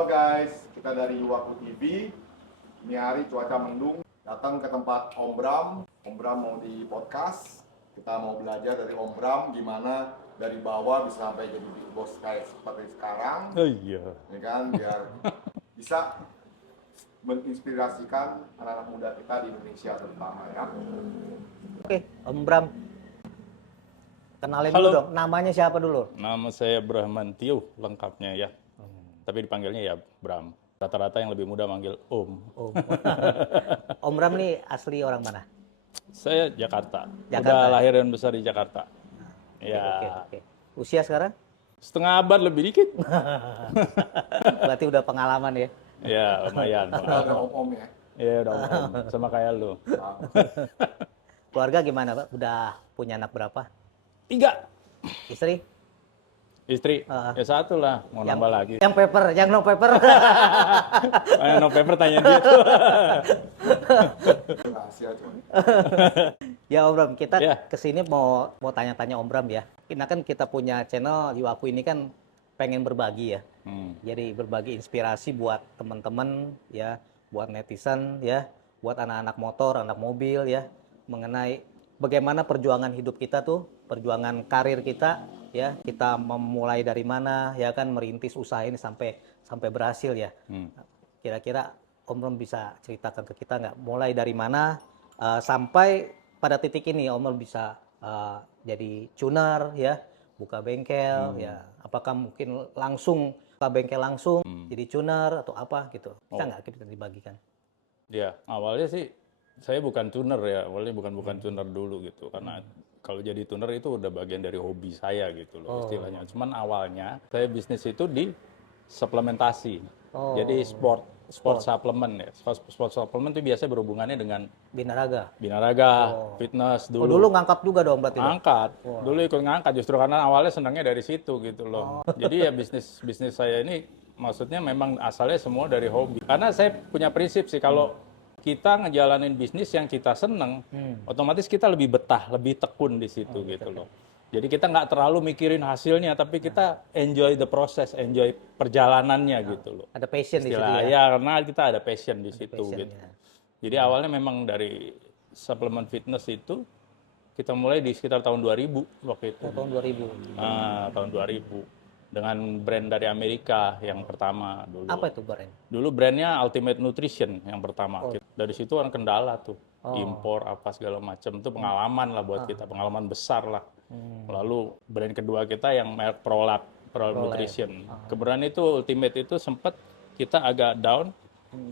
Halo guys, kita dari Waku TV. Ini hari cuaca mendung, datang ke tempat Om Bram. Om Bram mau di podcast. Kita mau belajar dari Om Bram gimana dari bawah bisa sampai jadi big boss kayak seperti sekarang. Oh iya. Ya kan, biar bisa menginspirasikan anak-anak muda kita di Indonesia terutama ya. Oke, Om Bram. Kenalin Halo. dulu dong, namanya siapa dulu? Nama saya Brahmantio lengkapnya ya. Tapi dipanggilnya ya Bram. Rata-rata yang lebih muda manggil Om. Om. Om Bram nih asli orang mana? Saya Jakarta. Jakarta. Udah lahir dan besar di Jakarta. Oke. Usia sekarang? Setengah abad lebih dikit. Berarti udah pengalaman ya? Ya, lumayan. Ada om-om ya. Iya, udah Om. Sama kayak lu. Keluarga gimana, Pak? Udah punya anak berapa? 3. Istri? Istri, ya 1 lah. Mau nambah lagi. Yang paper, yang no paper. No paper tanya dia tuh. Rahasia cuma. Ya Om Bram, kita Ya. kesini mau tanya-tanya Om Bram ya. Karena kan kita punya channel di Waku ini kan pengen berbagi ya. Jadi berbagi inspirasi buat teman-teman ya, buat netizen ya, buat anak-anak motor, anak mobil ya, mengenai bagaimana perjuangan hidup kita tuh, perjuangan karir kita ya, kita memulai dari mana ya kan, merintis usaha ini sampai berhasil ya. Kira-kira Om Bram bisa ceritakan ke kita nggak, mulai dari mana sampai pada titik ini Om Bram bisa jadi tuner ya, buka bengkel ya, apakah mungkin langsung buka bengkel langsung jadi tuner atau apa gitu, bisa nggak kita dibagikan? Ya, awalnya sih saya bukan tuner ya, awalnya bukan tuner dulu gitu, karena kalau jadi tuner itu udah bagian dari hobi saya gitu loh istilahnya. Cuman awalnya saya bisnis itu di suplementasi, jadi sport suplemen ya. Sport suplemen itu biasanya berhubungannya dengan binaraga, fitness dulu. Dulu ngangkat juga dong berarti? Angkat, dulu ikut ngangkat justru karena awalnya senangnya dari situ gitu loh. Jadi ya bisnis saya ini maksudnya memang asalnya semua dari hobi. Karena saya punya prinsip sih, kalau kita ngejalanin bisnis yang kita seneng, otomatis kita lebih betah, lebih tekun di situ gitu loh. Jadi kita nggak terlalu mikirin hasilnya, tapi kita enjoy the process, enjoy perjalanannya gitu loh. Ada passion di situ Ya, ya? karena kita ada passion di situ gitu. ya. Jadi awalnya memang dari suplemen fitness itu kita mulai di sekitar tahun 2000 waktu itu. Tahun 2000. Tahun 2000 dengan brand dari Amerika yang pertama dulu. Apa itu brand? Dulu brandnya Ultimate Nutrition yang pertama. Dari situ kan kendala tuh, impor apa segala macam, itu pengalaman lah buat kita, pengalaman besar lah. Lalu brand kedua kita yang merek Prolab Nutrition. Kebetulan itu Ultimate itu sempat kita agak down,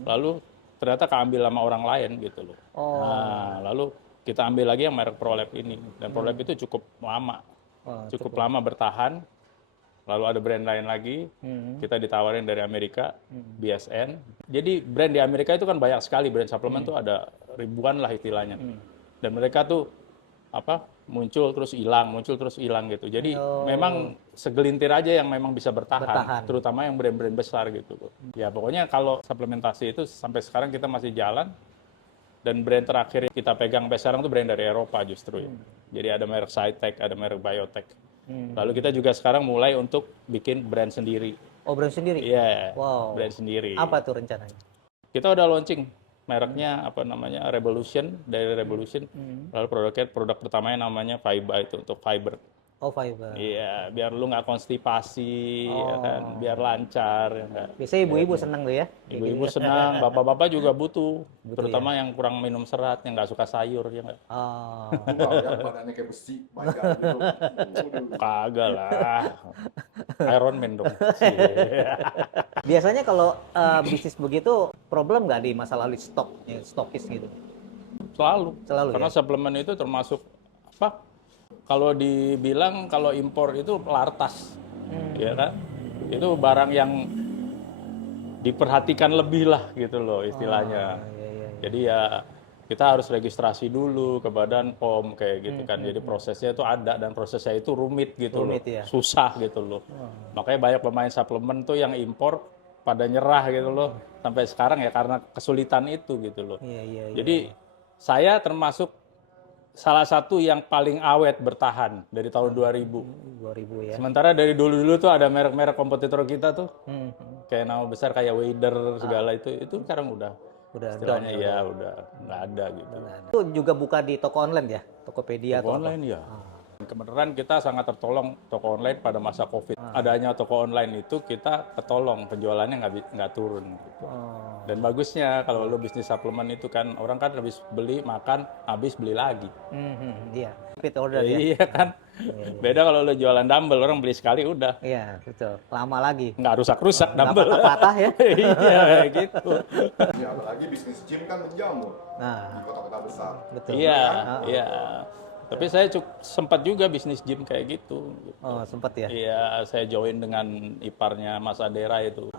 lalu ternyata keambil sama orang lain gitu loh. Nah, lalu kita ambil lagi yang merek Prolab ini, dan Prolab itu cukup lama, cukup lama bertahan. Lalu ada brand lain lagi, kita ditawarin dari Amerika, BSN. Jadi brand di Amerika itu kan banyak sekali, brand suplemen tuh ada ribuan lah istilahnya. Dan mereka tuh muncul terus hilang gitu. Jadi memang segelintir aja yang memang bisa bertahan. Terutama yang brand-brand besar gitu. Ya pokoknya kalau suplementasi itu sampai sekarang kita masih jalan. Dan brand terakhir yang kita pegang sampai sekarang tuh brand dari Eropa justru ya. Jadi ada merek Cytec, ada merek Biotech. Lalu kita juga sekarang mulai untuk bikin brand sendiri. Oh, brand sendiri? Iya, Wow. brand sendiri. Apa tuh rencananya? Kita udah launching mereknya Revolution, dari Revolution. Lalu produk pertamanya namanya Fiber, itu untuk fiber. Oh, fiber. Iya, biar lu nggak konstipasi, ya kan, biar lancar. Ya kan? Biasanya ibu-ibu senang tuh ya? Ibu-ibu senang, bapak-bapak juga butuh, terutama yang kurang minum serat, yang nggak suka sayur, ya nggak? Ya, badannya kayak besi, banyak gitu. Kagak lah, Iron Man dong. Biasanya kalau bisnis begitu, problem nggak di masalah stok, stokis gitu? Selalu. Karena ya? suplemen itu termasuk kalau dibilang kalau impor itu lartas, ya kan? Itu barang yang diperhatikan lebih lah gitu loh istilahnya. Jadi ya kita harus registrasi dulu ke Badan POM kayak gitu kan. Jadi prosesnya itu ada, dan prosesnya itu rumit gitu loh, susah gitu loh. Makanya banyak pemain suplemen tuh yang impor pada nyerah gitu loh sampai sekarang ya karena kesulitan itu gitu loh. Jadi saya termasuk salah satu yang paling awet bertahan dari tahun 2000. 2000 ya. Sementara dari dulu-dulu tuh ada merek-merek kompetitor kita tuh. kayak nama besar kayak Wader segala itu sekarang udah down istilahnya ya. udah nggak ada gitu. Itu juga buka di toko online ya, Tokopedia Toko atau apa? online ya. Kebenaran kita sangat tertolong toko online pada masa COVID. Adanya toko online itu kita ketolong penjualannya nggak turun. Gitu. Dan bagusnya kalau lo bisnis suplemen itu kan orang kan habis beli makan habis beli lagi. Iya, repeat order ya. Iya kan. Beda kalau lo jualan dumbbell orang beli sekali udah Iya, betul. Lama lagi. nggak rusak-rusak Nggak dumbbell. patah-patah ya. Iya kayak gitu. Ya, apalagi bisnis gym kan menjamur di kota-kota besar. Betul. Iya, iya. Tapi saya sempat juga bisnis gym kayak gitu. Oh, sempat ya. Iya, saya join dengan iparnya Mas Adera itu.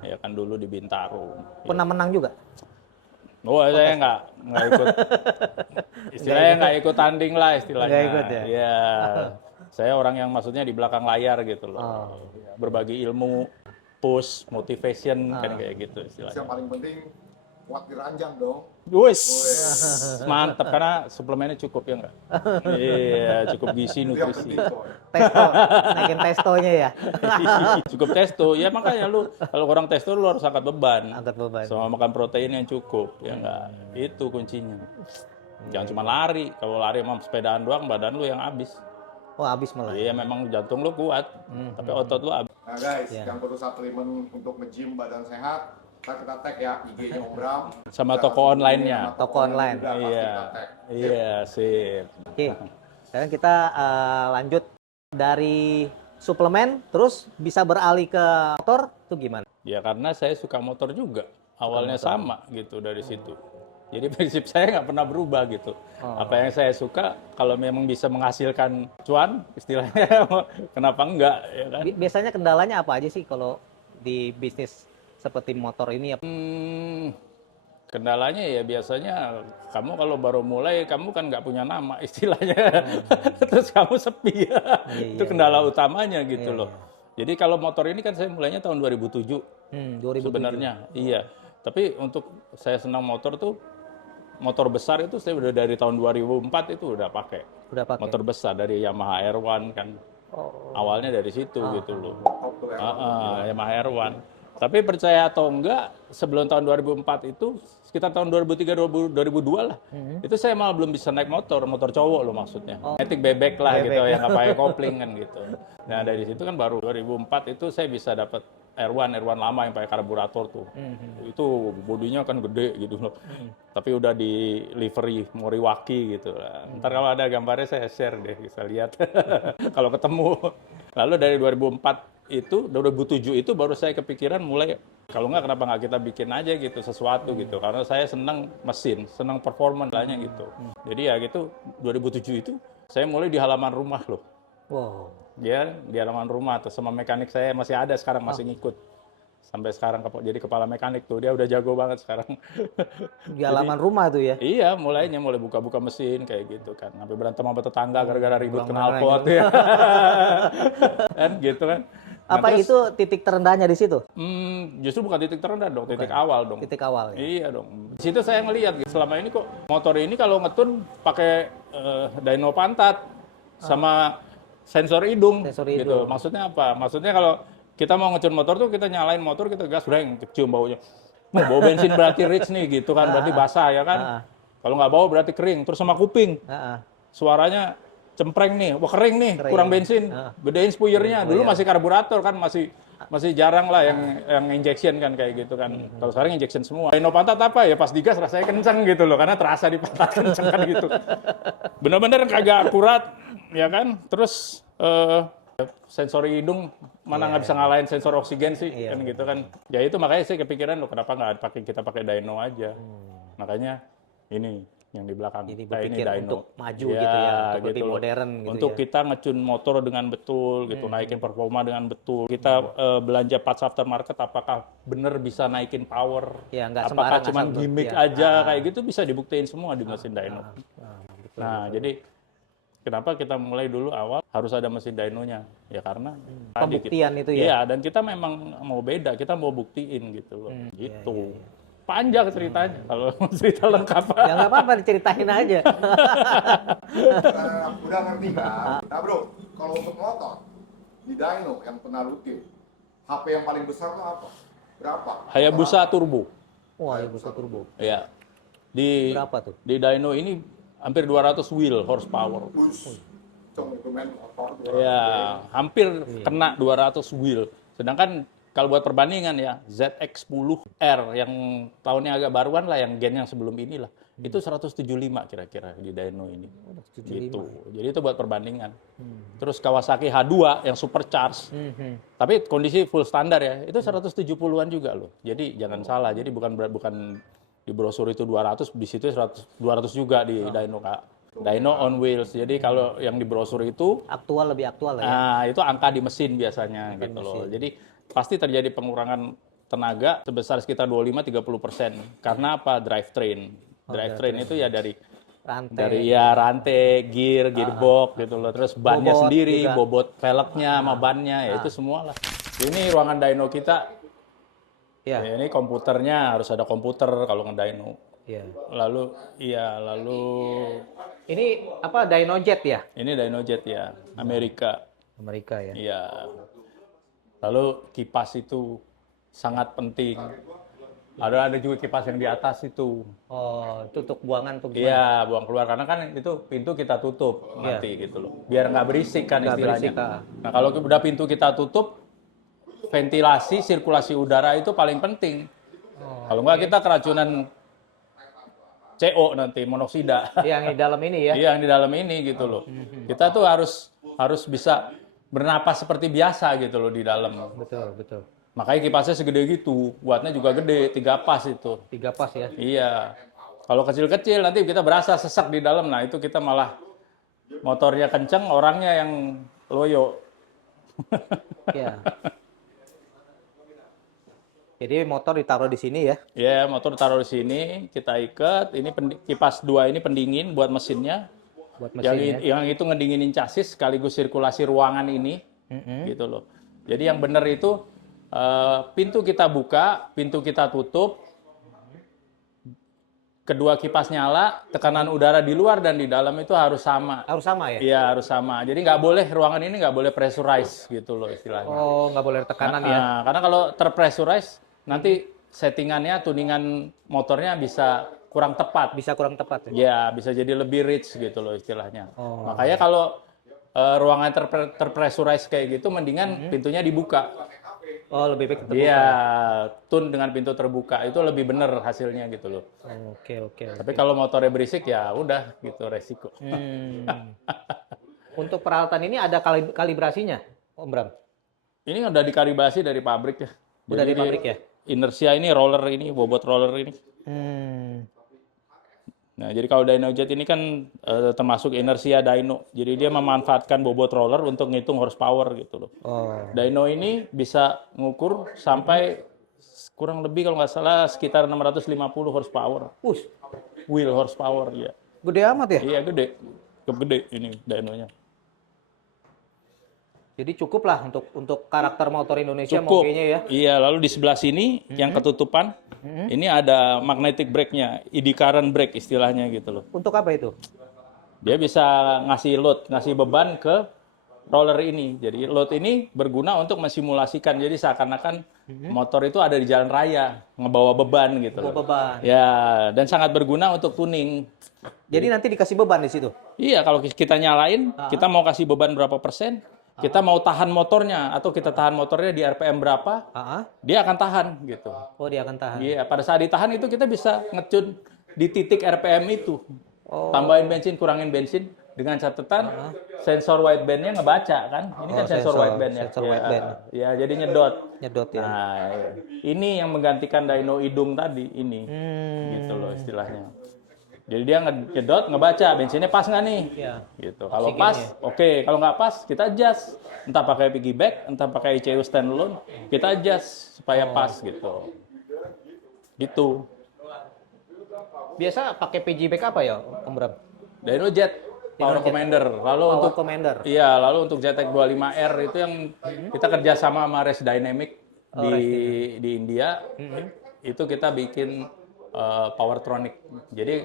Ya kan dulu di Bintaro. Pernah menang juga? Oh, saya nggak ikut. Istilahnya nggak ikut tanding lah istilahnya. Nggak ikut ya? Iya. Saya orang yang maksudnya di belakang layar gitu loh. Berbagi ilmu, push, motivation kan kayak gitu istilahnya. Yang paling penting kuat di ranjang dong. Wes, mantap karena suplemennya cukup ya nggak? Iya, cukup gizi, Itu yang nutrisi. penting boy. Testo, naikin testonya ya. Cukup testo, ya makanya lu kalau kurang testo lu harus angkat beban. Angkat beban. Sama makan protein yang cukup, ya nggak? Itu kuncinya. Jangan cuma lari. Kalau lari sama sepedaan doang, badan lu yang habis. Oh, habis malah. Iya, memang jantung lu kuat, tapi otot lu habis. Nah guys, yang perlu suplemen untuk nge-gym badan sehat, kita tag ya IG-nya Om Bram. Sama Kita toko langsung online-nya. hubungi sama Toko online. juga, pasti Iya, kita tag. iya, sip. Oke. Sekarang kita lanjut dari suplemen, terus bisa beralih ke motor, itu gimana? Ya karena saya suka motor juga, awalnya sama gitu dari situ. Jadi prinsip saya nggak pernah berubah gitu. Apa yang saya suka, kalau memang bisa menghasilkan cuan, istilahnya, kenapa enggak, ya kan? Biasanya kendalanya apa aja sih kalau di bisnis seperti motor ini? Kendalanya ya biasanya kamu kalau baru mulai, kamu kan nggak punya nama istilahnya. Terus kamu sepi ya. Itu kendala utamanya gitu loh. Jadi kalau motor ini kan saya mulainya tahun 2007. 2007. Sebenarnya, iya. Tapi untuk saya senang motor tuh, motor besar itu saya udah dari tahun 2004 itu udah pakai. Udah pakai. Motor besar dari Yamaha R1 kan. Awalnya dari situ gitu loh. Yamaha R1. Tapi percaya atau enggak, sebelum tahun 2004 itu, sekitar tahun 2003-2002 lah, itu saya malah belum bisa naik motor cowok loh maksudnya. Matic bebek lah gitu, yang nggak pakai kopling kan gitu. Nah dari situ kan baru 2004 itu saya bisa dapat R1 lama yang pakai karburator tuh. Itu bodinya kan gede gitu loh. Tapi udah di livery Moriwaki gitu lah. Ntar kalau ada gambarnya saya share deh, bisa lihat kalau ketemu. Lalu dari 2004 itu 2007 itu baru saya kepikiran mulai kalau nggak kenapa nggak kita bikin aja gitu sesuatu gitu karena saya senang mesin, senang performance lah gitu. Jadi ya gitu 2007 itu saya mulai di halaman rumah loh. Wow. Dia di halaman rumah tuh sama mekanik saya masih ada sekarang masih ngikut. Sampai sekarang jadi kepala mekanik tuh dia udah jago banget sekarang. Di halaman rumah tuh ya? Iya, mulai buka-buka mesin kayak gitu kan. Sampai berantem sama tetangga gara-gara ribut knalpot ya. Kan gitu kan. Apa terus, itu titik terendahnya di situ? Justru bukan titik terendah dong, titik awal dong. Titik awal ya? Iya dong. Di situ saya ngelihat selama ini kok motor ini kalau ngetun pakai dyno pantat sama sensor hidung. Sensor Gitu. hidung. Maksudnya apa? Maksudnya kalau kita mau ngecun motor tuh kita nyalain motor, kita gas breng, kecium baunya. Bau bensin berarti rich nih gitu kan, berarti basah ya kan. Kalau nggak bau berarti kering. Terus sama kuping, suaranya cempreng nih, wah kering nih, kurang bensin, gedein spuyernya. Dulu masih karburator kan, masih jarang lah yang injection kan kayak gitu kan. Kalau sekarang injection semua. Dyno pantat apa ya pas digas rasanya kenceng gitu loh, karena terasa di pantat kenceng kan gitu. Bener-bener kagak akurat, ya kan. Terus sensor hidung mana nggak bisa ngalahin sensor oksigen sih kan gitu kan. Ya itu makanya saya kepikiran loh kenapa nggak kita pakai dyno aja. Makanya ini yang di belakang. Jadi Nah, ini berpikir dyno. untuk maju gitu ya, untuk lebih loh. modern gitu untuk ya. kita ngecun motor dengan betul gitu, naikin performa dengan betul. Kita belanja parts aftermarket apakah bener bisa naikin power? Ya, nggak apakah sembarang cuma asal gimmick ya. aja kayak gitu bisa dibuktiin semua di mesin dyno. Nah, jadi kenapa kita mulai dulu awal harus ada mesin dynonya? Ya karena pembuktian itu ya. Iya, dan kita memang mau beda, kita mau buktiin gitu loh. Gitu. Panjang ceritanya kalau mau cerita lengkap. Ya nggak apa-apa, diceritain aja. Udah ngerti kan? Nah bro, kalau untuk motor di dyno yang pernah rutin, HP yang paling besar tuh apa? Berapa? Hayabusa Turbo. Wah, ya Busa Turbo. Ya. Di Berapa tuh? Di dyno ini hampir 200 wheel horsepower. Itu main motor. Ya, hampir kena 200 wheel. Sedangkan kalau buat perbandingan ya, ZX10R yang tahunnya agak baruan lah, yang gen yang sebelum inilah, itu 175 kira-kira di dyno ini. 175. Gitu. Jadi itu buat perbandingan. Terus Kawasaki H2 yang supercharged. Tapi kondisi full standar ya, itu 170-an juga loh. Jadi jangan salah. Jadi bukan di brosur itu 200, di situ 200 juga di dyno Kak. Dyno on wheels. Jadi kalau yang di brosur itu Lebih aktual lah ya. nah, itu angka di mesin biasanya gitu loh. Jadi pasti terjadi pengurangan tenaga sebesar sekitar 25-30%. Karena apa? Drivetrain. Drivetrain itu ya dari rantai, gearbox gitu loh. Terus bannya Bobot sendiri, juga. bobot velgnya sama bannya, ya itu semua lah. Ini ruangan dyno kita. Iya. Ya, ini komputernya harus ada komputer kalau ngedyno. Iya. Lalu Ini apa, Dynojet ya? ini Dynojet ya, Amerika. Amerika ya. Iya. Lalu kipas itu sangat penting. Ada juga kipas yang di atas itu. Oh, itu untuk buangan tuh gimana? Iya, buang keluar karena kan itu pintu kita tutup nanti gitu loh. Biar nggak berisik kan Nggak istilahnya. berisik, Nah, kalau udah pintu kita tutup, ventilasi, sirkulasi udara itu paling penting. Kalau nggak kita keracunan CO nanti, monoksida. Yang di dalam ini ya? Iya, yang di dalam ini gitu loh. Kita tuh harus bisa bernapas seperti biasa gitu loh di dalam. Betul, betul. Makanya kipasnya segede gitu, buatnya juga gede, 3 pas itu. 3 pas ya? Iya. Kalau kecil-kecil nanti kita berasa sesak di dalam, nah itu kita malah motornya kenceng, orangnya yang loyo. Iya. Jadi motor ditaruh di sini ya? Ya, motor taruh di sini, kita ikat. Ini kipas 2 ini pendingin buat mesinnya. Buat mesin ya? Yang itu ngedinginin chassis sekaligus sirkulasi ruangan ini, gitu loh. Jadi yang benar itu pintu kita buka, pintu kita tutup, kedua kipas nyala, tekanan udara di luar dan di dalam itu harus sama. Harus sama ya? Iya, harus sama. Jadi nggak boleh, ruangan ini nggak boleh pressurize gitu loh istilahnya. Oh, nggak boleh tekanan ya? Nah, karena kalau terpressurize, nanti settingannya, tuningan motornya bisa kurang tepat. Bisa kurang tepat ya? Ya, bisa jadi lebih rich gitu loh istilahnya. Oh. Makanya kalau ruangan terpressurize kayak gitu, mendingan pintunya dibuka. Oh, lebih baik terbuka. Iya, tune dengan pintu terbuka itu lebih bener hasilnya gitu loh. Oke. Tapi kalau motornya berisik ya udah gitu resiko. Untuk peralatan ini ada kalibrasinya, Om Bram? Ini udah dikalibrasi dari pabrik ya. Udah Jadi di pabrik ya? Inersia ini roller ini, bobot roller ini. Nah, jadi kalau Dynojet ini kan termasuk inersia dyno. Jadi dia memanfaatkan bobot roller untuk ngitung horsepower gitu loh. Oh. Dyno ini bisa ngukur sampai kurang lebih kalau nggak salah sekitar 650 horsepower. Wheel horsepower ya. Gede amat ya? Iya gede. Cukup gede ini dynonya. Jadi cukup lah untuk karakter motor Indonesia Cukup. kayaknya ya. Iya, lalu di sebelah sini yang ketutupan, ini ada magnetic brake-nya, eddy current brake istilahnya gitu loh. Untuk apa itu? Dia bisa ngasih load, ngasih beban ke roller ini. Jadi load ini berguna untuk mensimulasikan. Jadi seakan-akan motor itu ada di jalan raya, ngebawa beban gitu loh. Beban. Ya, dan sangat berguna untuk tuning. Jadi nanti dikasih beban di situ. Iya, kalau kita nyalain, kita mau kasih beban berapa persen, kita mau tahan motornya atau kita tahan motornya di RPM berapa, dia akan tahan gitu. Oh, dia akan tahan. Iya, pada saat ditahan itu kita bisa nge-tune di titik RPM itu. Tambahin bensin, kurangin bensin dengan catatan sensor wideband-nya ngebaca kan. Ini kan sensor wideband ya. Sensor wideband. Ya, jadi nyedot. Nyedot ya. Nah, ini yang menggantikan dyno hidung tadi ini. Gitu loh istilahnya. Jadi dia ngedot, ngebaca bensinnya pas nggak nih, gitu. Kalau pas, oke. Kalau nggak pas, kita adjust. Entah pakai piggyback, entah pakai ECU standalone, kita adjust supaya pas gitu. Gitu. Biasa pakai piggyback apa ya, Om Bram? Dynojet, Power Commander. Lalu Power Commander. Iya, lalu untuk ZX 25R itu yang kita kerjasama sama Race Dynamic di India. Itu kita bikin Powertronic. Jadi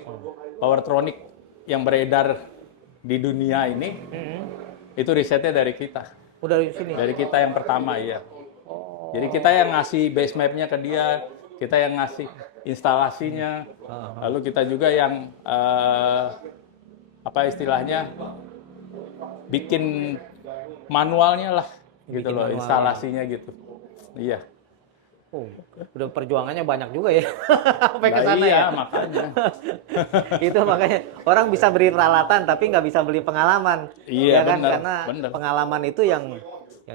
Powertronic yang beredar di dunia ini itu risetnya dari kita. Udah di sini. Dari kita yang pertama ya. Oh, Jadi kita yang ngasih base map-nya ke dia, kita yang ngasih instalasinya, lalu kita juga yang apa istilahnya bikin manualnya lah, gitu Bikin loh, manualnya. instalasinya gitu. Iya. Oh, udah perjuangannya banyak juga ya sampai ke Nah, sana iya, ya. makanya. Itu makanya orang bisa beli peralatan tapi nggak bisa beli pengalaman. Iya, Ya kan? bener, Karena bener. pengalaman itu yang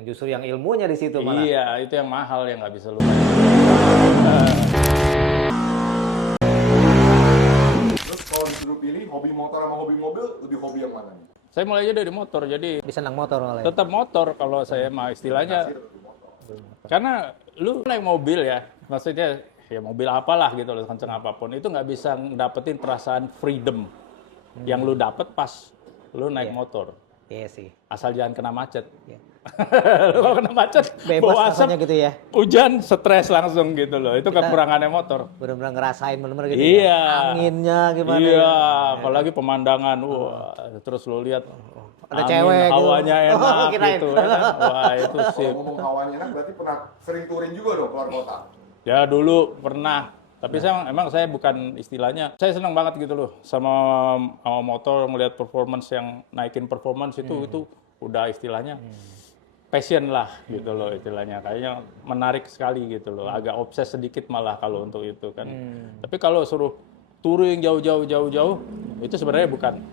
justru yang ilmunya di situ malah. Iya, itu yang mahal yang nggak bisa lupa. Terus kalau disuruh pilih hobi motor sama hobi mobil, lebih hobi yang mana nih? Saya mulai aja dari motor, jadi Bisa senang motor malah. Ya. tetap motor kalau saya mah istilahnya. Karena lu naik mobil ya, maksudnya ya mobil apalah gitu loh, kenceng apapun, itu nggak bisa dapetin perasaan freedom yang lu dapet pas lu naik Iya. motor. Iya sih. Asal jangan kena macet. Iya. Lu kalau kena macet, Bebas bawa asap, rasanya gitu ya. hujan, stres langsung gitu loh. Itu kekurangannya motor. Benar-benar ngerasain benar-benar gitu Iya. ya. Anginnya gimana Iya, ya. apalagi pemandangan, wah, terus lu lihat Ada angin, cewek gitu. hawanya enak Kirain. gitu, ya kan? Wah itu sih. Kalau ngomong hawanya enak, berarti pernah sering touring juga dong keluar kota? Ya dulu pernah, tapi saya bukan istilahnya, saya senang banget gitu loh sama motor, melihat performance yang naikin performance itu udah istilahnya passion lah gitu loh istilahnya, kayaknya menarik sekali gitu loh, agak obses sedikit malah kalau untuk itu kan. Tapi kalau suruh touring jauh-jauh itu sebenarnya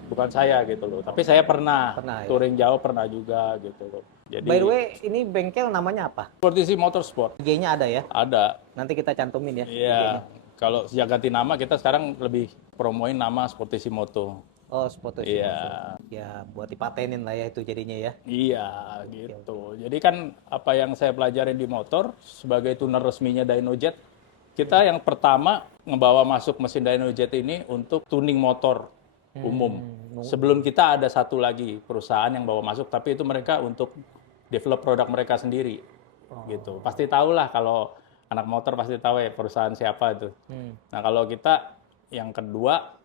bukan saya gitu loh, tapi saya pernah Pernah, ya? touring jauh pernah juga gitu loh. Jadi By the way, ini bengkel namanya apa? Sportisi Motorsport IG-nya ada ya? ada. Nanti kita cantumin ya. Iya, IG-nya. kalau sejak ganti nama kita sekarang lebih promoin nama Sportisi Moto. Oh, Sporters. Iya. Ya, buat dipatenin lah ya itu jadinya ya. Iya, gitu. Jadi kan apa yang saya pelajarin di motor sebagai tuner resminya Dynojet, kita yang pertama ngebawa masuk mesin Dynojet ini untuk tuning motor umum. Sebelum kita ada satu lagi perusahaan yang bawa masuk, tapi itu mereka untuk develop produk mereka sendiri. Gitu. Pasti tahu lah kalau anak motor pasti tahu ya perusahaan siapa itu. Nah, kalau kita yang kedua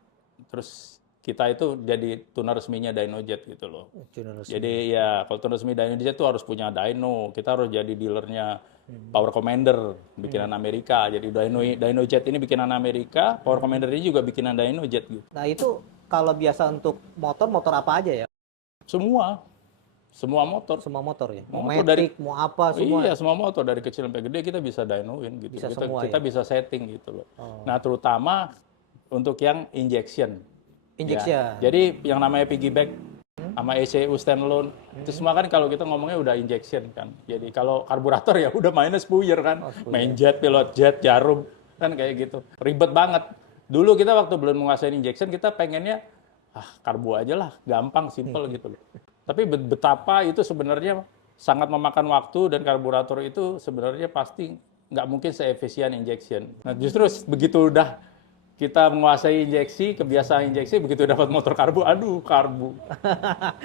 terus kita itu jadi tuner resminya Dynojet gitu loh. Junior Resmi. Jadi ya kalau tuner resmi Dynojet itu harus punya dyno, kita harus jadi dealernya Power Commander bikinan Amerika. Jadi Dynojet ini bikinan Amerika, Power Commander ini juga bikinan Dynojet gitu. Nah, itu kalau biasa untuk motor apa aja ya? Semua motor. Semua motor ya? Mau Motor Matic, mau apa, semua. Iya, semua motor dari kecil sampai gede kita bisa dynoin gitu. Bisa kita semua kita ya? bisa setting gitu loh. Nah, terutama untuk yang injection. Injection. Ya. Jadi yang namanya piggyback sama ECU standalone itu semua kan kalau kita ngomongnya udah injection kan. Jadi kalau karburator ya udah mainnya spuyer kan. Main jet, pilot jet, jarum kan kayak gitu. Ribet banget. Dulu kita waktu belum menguasai injection kita pengennya karbu aja lah, gampang, simple gitu loh. Tapi betapa itu sebenarnya sangat memakan waktu dan karburator itu sebenarnya pasti nggak mungkin seefisien injection. Nah justru begitu udah kita menguasai injeksi, kebiasaan injeksi, begitu dapat motor karbu, aduh karbu.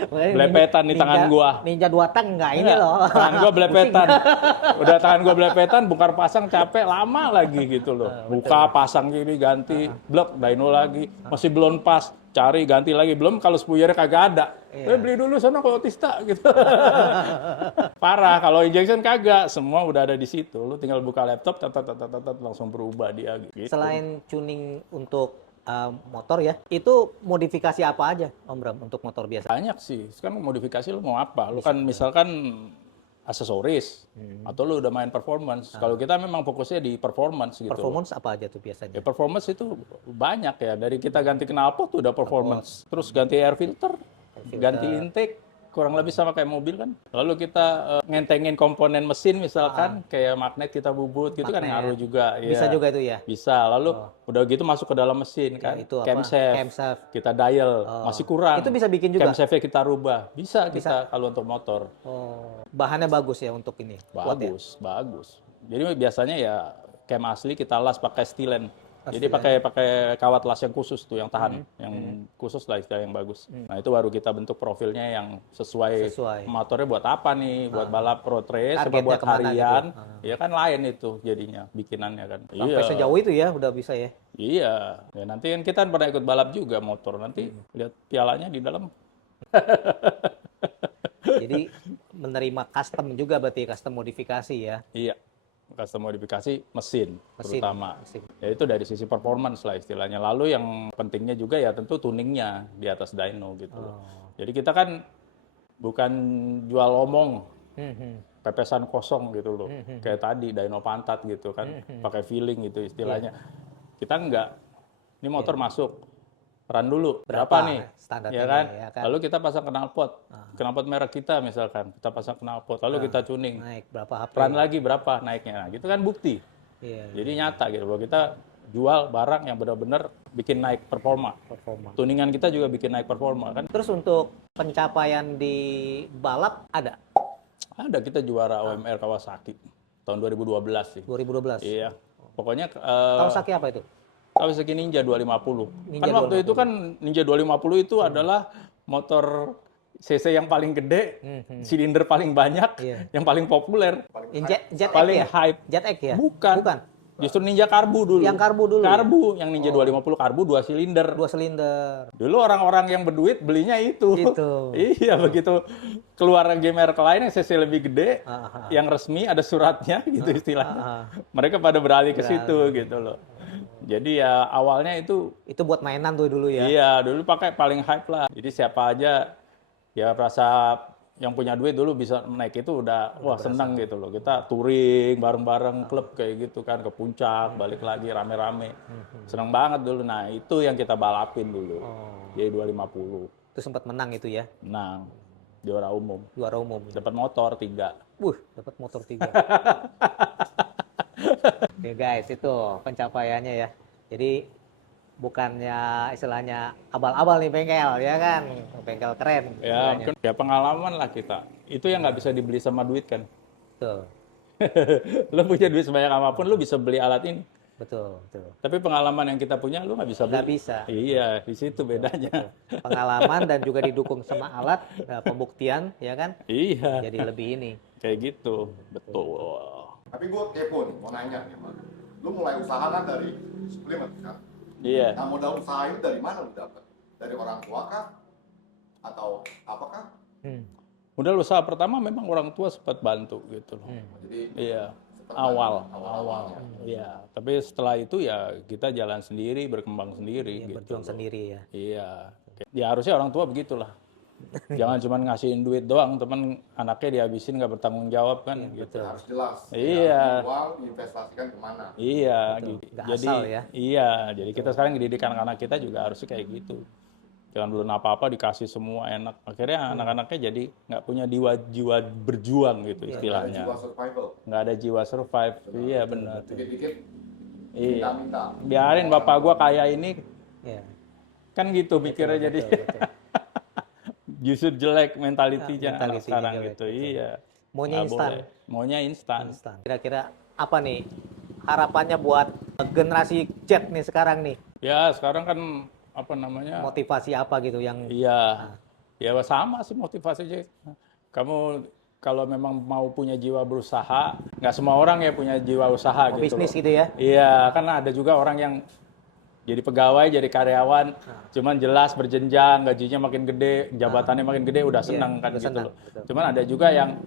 Belepetan di tangan gua. Ninja 2 tang enggak ini Enggak, loh. tangan gua belepetan. Udah tangan gua belepetan, bongkar pasang capek, lama lagi gitu loh. Buka, pasang gini, ganti, blok, dyno lagi. Masih belum pas, cari, ganti lagi. Belum kalau spuyernya kagak ada. Beli dulu sana ke Otista gitu. Parah, kalau injection kagak, semua udah ada di situ. Lu tinggal buka laptop, langsung berubah dia gitu. Selain tuning untuk motor ya, itu modifikasi apa aja Om Bram untuk motor biasa? Banyak sih. Sekarang modifikasi lu mau apa? Lu kan misalkan aksesoris atau lu udah main performance. Kalau kita memang fokusnya di performance gitu. Performance apa aja tuh biasanya? Ya performance itu banyak ya. Dari kita ganti knalpot tuh udah performance. Terus ganti air filter, ganti intake, kurang lebih sama kayak mobil kan. Lalu kita ngentengin komponen mesin misalkan kayak magnet kita bubut gitu kan ngaruh juga. Bisa Ya. juga itu ya? Bisa. Lalu udah gitu masuk ke dalam mesin kan. itu apa? Camshaft. Camshaft. Kita dial. Masih kurang. Itu bisa bikin juga? Camshaftnya kita rubah. Bisa kita kalau untuk motor. Oh, bahannya bagus ya untuk ini? Kuat ya? Bagus. Jadi biasanya ya cam asli kita las pakai stilen. Jadi pakai kawat las yang khusus tuh yang tahan, yang khusus lah istilah yang bagus. Nah itu baru kita bentuk profilnya yang sesuai. Motornya buat apa nih? Buat balap road race, apa Targetnya buat kemana harian? gitu? Ya kan lain itu jadinya bikinannya kan. Sampai sejauh itu ya udah bisa ya? Iya. Ya nanti kan kita pernah ikut balap juga motor. Nanti lihat pialanya di dalam. Jadi menerima custom juga berarti custom modifikasi ya? Iya. custom modifikasi mesin terutama. Mesin. Ya itu dari sisi performance lah istilahnya. Lalu yang pentingnya juga ya tentu tuningnya di atas dyno gitu loh. Jadi kita kan bukan jual omong, pepesan kosong gitu loh. Kayak tadi dyno pantat gitu kan, pakai feeling gitu istilahnya. Kita enggak. Ini motor masuk. Run dulu, berapa nih? Standarnya Ya kan? ya kan? Lalu kita pasang knalpot. Knalpot merek kita misalkan, kita pasang knalpot. Lalu kita tuning. Naik berapa HP? Run lagi berapa naiknya. Nah, gitu kan bukti. Iya. Jadi nyata gitu bahwa kita jual barang yang benar-benar bikin naik performa. Tuningan kita juga bikin naik performa kan. Terus untuk pencapaian di balap ada? Ada kita juara OMR Kawasaki tahun 2012 sih. 2012. Iya. Pokoknya Kawasaki apa itu? Kawasaki Ninja 250. Ninja Kan waktu 250. itu kan Ninja 250 itu adalah motor CC yang paling gede, silinder paling banyak, Iya. yang paling populer, Jet paling ya? hype. Jet X ya? Bukan. Justru Ninja Karbu dulu. Yang Karbu dulu. Karbu, yang Ninja 250 Karbu 2 silinder. 2 silinder. Dulu orang-orang yang berduit belinya itu. Itu. Iya, begitu keluar game merek lain yang CC lebih gede, yang resmi ada suratnya gitu istilahnya. Mereka pada beralih ke situ gitu loh. Jadi ya awalnya itu buat mainan tuh dulu ya. iya, dulu pakai paling hype lah. Jadi siapa aja ya rasa yang punya duit dulu bisa naik itu udah wah senang gitu loh. Kita touring bareng-bareng klub kayak gitu kan ke puncak, balik lagi rame-rame. Senang banget dulu. Nah, itu yang kita balapin dulu. Jadi 250. Itu sempat menang itu ya. Menang juara umum. Juara umum. Dapat motor 3. Dapat motor 3. Oke guys, itu pencapaiannya ya. Jadi bukannya istilahnya abal-abal nih bengkel ya kan, bengkel keren. Ya, istilahnya. ya pengalaman lah kita. Itu yang nggak bisa dibeli sama duit kan. Betul, Lo punya duit sebanyak apapun, lo bisa beli alat ini. betul. Tapi pengalaman yang kita punya, lo nggak bisa beli. Nggak bisa. Iya, di situ bedanya. Pengalaman dan juga didukung sama alat, pembuktian ya kan. Iya, Jadi lebih ini. kayak gitu. Betul. Tapi gue kepo nih, mau nanya nih, Mas. Lu mulai usaha kan dari suplemen kan? Iya. Nah, modal usaha ini dari mana lu dapat? Dari orang tua kah? Atau apakah? Modal usaha pertama memang orang tua sempat bantu gitu loh. Jadi Iya. sempat Awal. awal-awalnya. Iya. Tapi setelah itu ya kita jalan sendiri, berkembang sendiri. Ya, gitu berjuang loh. sendiri ya. Iya. Ya harusnya orang tua begitulah. Jangan cuma ngasihin duit doang, temen anaknya dihabisin nggak bertanggung jawab kan, gitu. Harus jelas. Iya. Ya, uang diinvestasikan kemana? Iya, gitu. Nggak Jadi asal ya. iya, jadi kita sekarang dididik anak-anak kita juga harusnya kayak gitu. Jangan belum apa-apa dikasih semua enak. Akhirnya anak-anaknya jadi nggak punya jiwa berjuang gitu istilahnya. Jiwa survival. Nggak ada jiwa survive. Iya benar. Dikit-dikit Iya. minta-minta. Biarin bapak gua kaya ini Ya. kan gitu mikirnya jadi. Betul. Justru jelek mentalitinya anak mentalitinya sekarang jelek, gitu. betul. Iya. Maunya Nggak instan. boleh. Maunya instan. Instan. Kira-kira apa nih harapannya buat generasi Z nih sekarang nih? Ya sekarang kan apa namanya? Motivasi apa gitu yang Iya, ya sama sih motivasinya. Kamu kalau memang mau punya jiwa berusaha, nggak semua orang ya punya jiwa usaha gitu. bisnis loh. gitu ya? Iya, karena ada juga orang yang jadi pegawai, jadi karyawan, cuman jelas berjenjang, gajinya makin gede, jabatannya makin gede, udah senang kan udah gitu senang, loh. betul. Cuman ada juga yang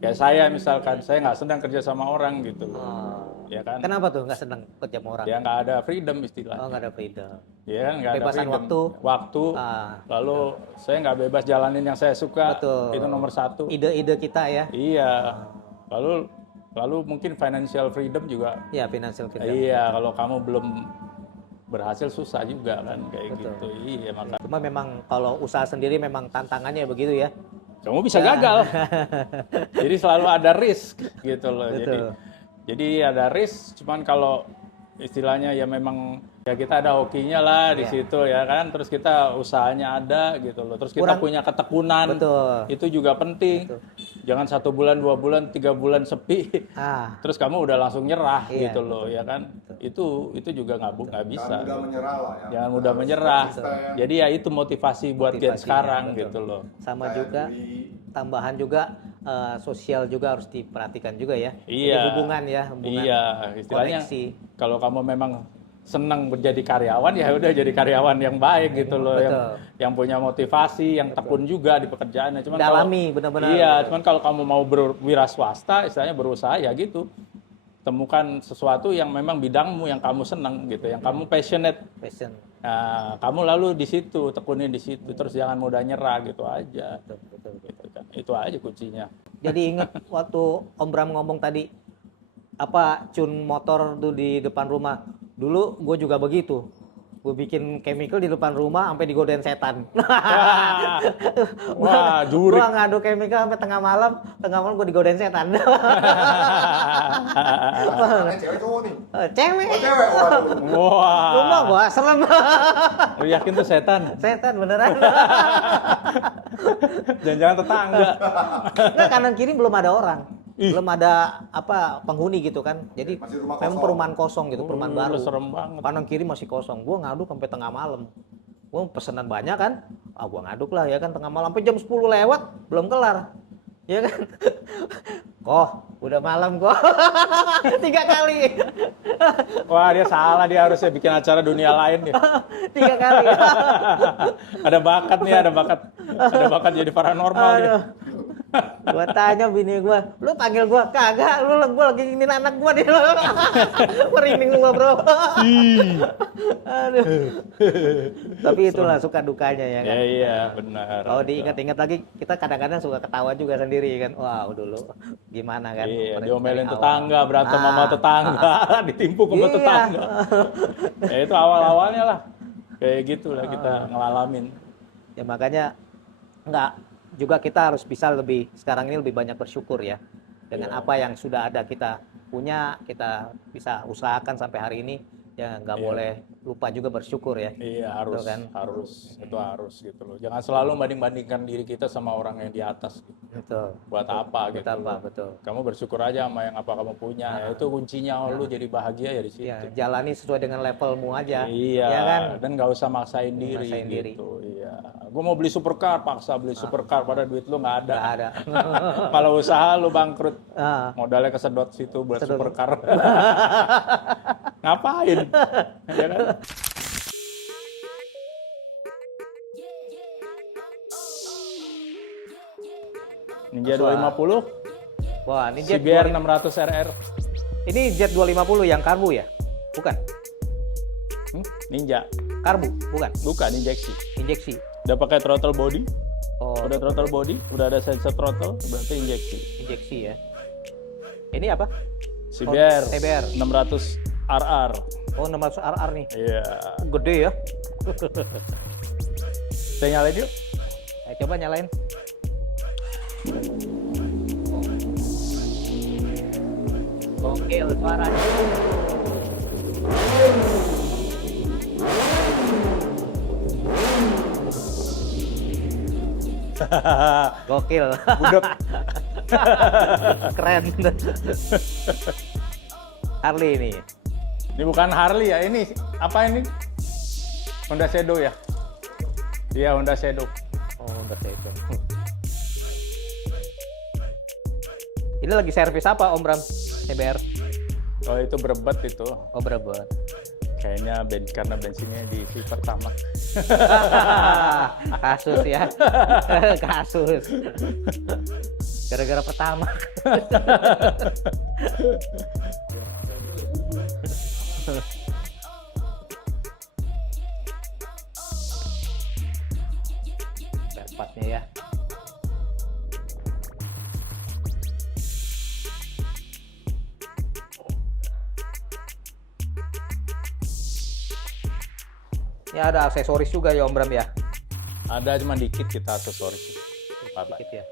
kayak saya misalkan, saya nggak senang kerja sama orang gitu loh. Ya kan? Kenapa tuh nggak seneng kerja sama orang? Ya nggak ada freedom istilahnya. Oh, nggak ada freedom. Ya kan, nggak ada Kebebasan freedom. Waktu. Ah. Lalu saya nggak bebas jalanin yang saya suka. Betul. Itu nomor satu. Ide-ide kita ya? Iya. Lalu mungkin financial freedom juga. Ya, financial freedom. Iya. Kalau kamu belum berhasil susah juga kan kayak Betul. gitu. Iya makanya. Cuma memang kalau usaha sendiri memang tantangannya begitu ya? Kamu bisa gagal. Jadi selalu ada risk gitu loh. Betul. Jadi ada risk. Cuman kalau istilahnya ya memang ya kita ada hokinya lah di situ ya kan. Terus kita usahanya ada gitu loh. Terus kita punya ketekunan. Betul. Itu juga penting. Jangan 1 bulan, 2 bulan, 3 bulan sepi. Terus kamu udah langsung nyerah Iya, gitu loh ya kan. Itu juga nggak bisa. Jangan mudah menyerah lah ya. Jangan mudah menyerah. konsisten. Jadi ya itu motivasi buat gen Motivasinya, sekarang betul. gitu loh. Sama Kayak juga diri. tambahan juga sosial juga harus diperhatikan juga ya. Iya. Jadi hubungan ya, hubungan Iya, istilahnya koneksi. kalau kamu memang senang menjadi karyawan ya udah jadi karyawan yang baik gitu loh, Betul. yang punya motivasi, yang tekun juga di pekerjaannya. Cuman Dalami benar-benar. Iya, cuman kalau kamu mau berwira swasta, istilahnya berusaha ya gitu. temukan sesuatu yang memang bidangmu, yang kamu senang gitu, yang kamu passionate. Passion. Nah, kamu lalu di situ, tekunin di situ, terus jangan mudah nyerah gitu aja. Betul. Gitu kan. Itu aja kuncinya. Jadi ingat waktu Om Bram ngomong tadi, apa cun motor tuh di depan rumah. Dulu gue juga begitu. Gue bikin chemical di depan rumah sampai digodain setan. Wah, jurik. Gue ngadu chemical sampai tengah malam gue digodain setan. Ini cewek cowok nih. Cewek. Oh cewek, waduh. Wah. Rumah gua serem. Lu yakin tuh setan? Setan beneran. Jangan-jangan tetangga. Nggak, kanan kiri belum ada orang. Belum ada apa penghuni gitu kan. Jadi Masih rumah memang kosong. perumahan kosong gitu, perumahan baru. Serem banget. Kanan kiri masih kosong. Gua ngaduk sampai tengah malam. Gua pesanan banyak kan. Gua ngaduk lah ya kan tengah malam sampai jam 10 lewat belum kelar. Ya kan? Udah malam kok. 3 kali. Wah, dia salah, dia harusnya bikin acara dunia lain dia. 3 kali. Ada bakat nih, ada bakat jadi paranormal dia. Gua tanya bini gua, lu panggil gua kagak, gua lagi ingin anak gua nih. Merinding gua, Bro. Aduh. Tapi itulah suka dukanya ya kan. Iya, benar. Kalau diingat-ingat lagi, kita kadang-kadang suka ketawa juga sendiri kan. Wow, dulu gimana kan. Iya, Dari diomelin awal. tetangga, berantem sama tetangga, ditimpuk sama Iya. tetangga. Ya itu awal-awalnya lah. Kayak gitulah kita ngalamin. Ya makanya juga kita harus bisa sekarang ini lebih banyak bersyukur ya dengan apa yang sudah ada kita punya, kita bisa usahakan sampai hari ini. Ya nggak boleh lupa juga bersyukur ya. Iya, harus, Betul kan? itu harus gitu loh. Jangan selalu banding-bandingkan diri kita sama orang yang di atas. Betul. Buat apa gitu. Apa, betul. Kamu bersyukur aja sama yang apa kamu punya. Ya, itu kuncinya lu jadi bahagia ya di situ. Ya, jalani sesuai dengan levelmu aja. Iya, Ya kan? dan nggak usah maksain diri Maksain diri. gitu. Iya. Gue mau beli supercar, paksa beli supercar, padahal duit lu nggak ada. Nggak ada. Kalau usaha lu bangkrut, Ah. modalnya kesedot situ buat Kesedot. supercar. Ngapain? Ya kan? Ninja 250, Wah, ini jet CBR 600 RR. Ini jet 250 yang karbu ya? Bukan. Ninja, Karbu, bukan. bukan injeksi. Injeksi. Udah pakai throttle body, Oh, udah throttle body, udah ada sensor throttle, berarti injeksi. injeksi ya. Ini apa? CBR, CBR. 600 RR. Oh, 600 RR nih. Iya. Gede ya. Saya nyalain yuk. Ayo coba nyalain. Oke, suaranya. Gokil. Budek. Keren. Harley ini. Ini bukan Harley ya, ini apa ini? Honda Shadow ya? Iya, Honda Shadow. Oh, udah itu. Ini lagi servis apa Om Bram? CBR. Oh, itu berebet itu. Oh, berebut. Kayaknya karena bensinnya diisi pertama. Kasus ya. Kasus. Gara-gara pertama. Dapatnya ya. Ya ada aksesoris juga ya Om Bram ya. Ada cuma dikit kita aksesoris. Dikit ya.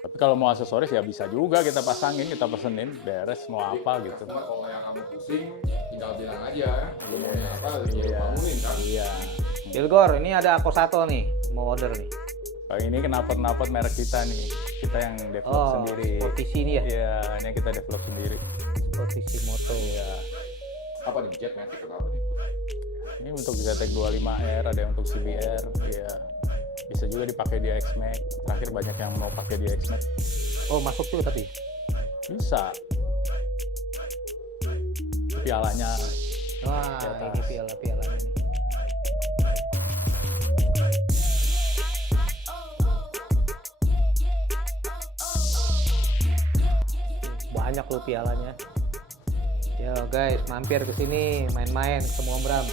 Tapi kalau mau aksesoris ya bisa juga kita pasangin, kita pesenin, beres mau apa gitu. Cuma kalau yang kamu pusing, tinggal bilang aja. Lu maunya apa, lu bangunin kan. Iya. Dilgor, ini ada Akosato nih, mau order nih. Kalau ini knalpot merek kita nih, kita yang develop sendiri. Posisi ini ya? Iya, ini yang kita develop sendiri. Posisi moto. Iya. Apa nih, jet matic atau apa nih? Ini untuk ZX 25R, ada yang untuk CBR, ya bisa juga dipakai di X-Max. Terakhir banyak yang mau pakai di X-Max. Oh, masuk tuh tapi. Bisa. Pialanya. Wah, ini piala-pialanya nih. Banyak loh pialanya. Yo guys, mampir ke sini main-main ketemu Om Bram.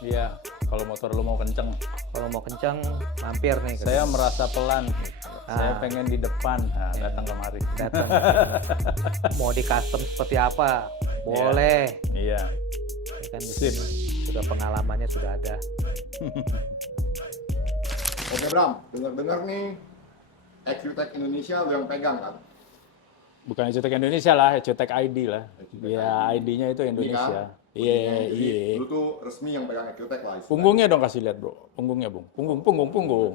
Iya, kalau motor lu mau kenceng. Kalau mau kencang, mampir nih. Saya merasa pelan. Saya pengen di depan. Nah, datang kemari. Datang. Mau di custom seperti apa? Boleh. Iya. Ini kan di sini sudah pengalamannya sudah ada. Oke Bram, dengar-dengar nih EcuTech Indonesia lu yang pegang kan? Bukan EcuTech Indonesia lah, EcuTech ID lah. EcuTech Iya, ID. ID-nya itu Indonesia. Iya, Iya, jadi iya. lu tuh resmi yang pegang EcuTech lah. istilahnya. Punggungnya dong kasih lihat, Bro. Punggungnya, Bung. Punggung.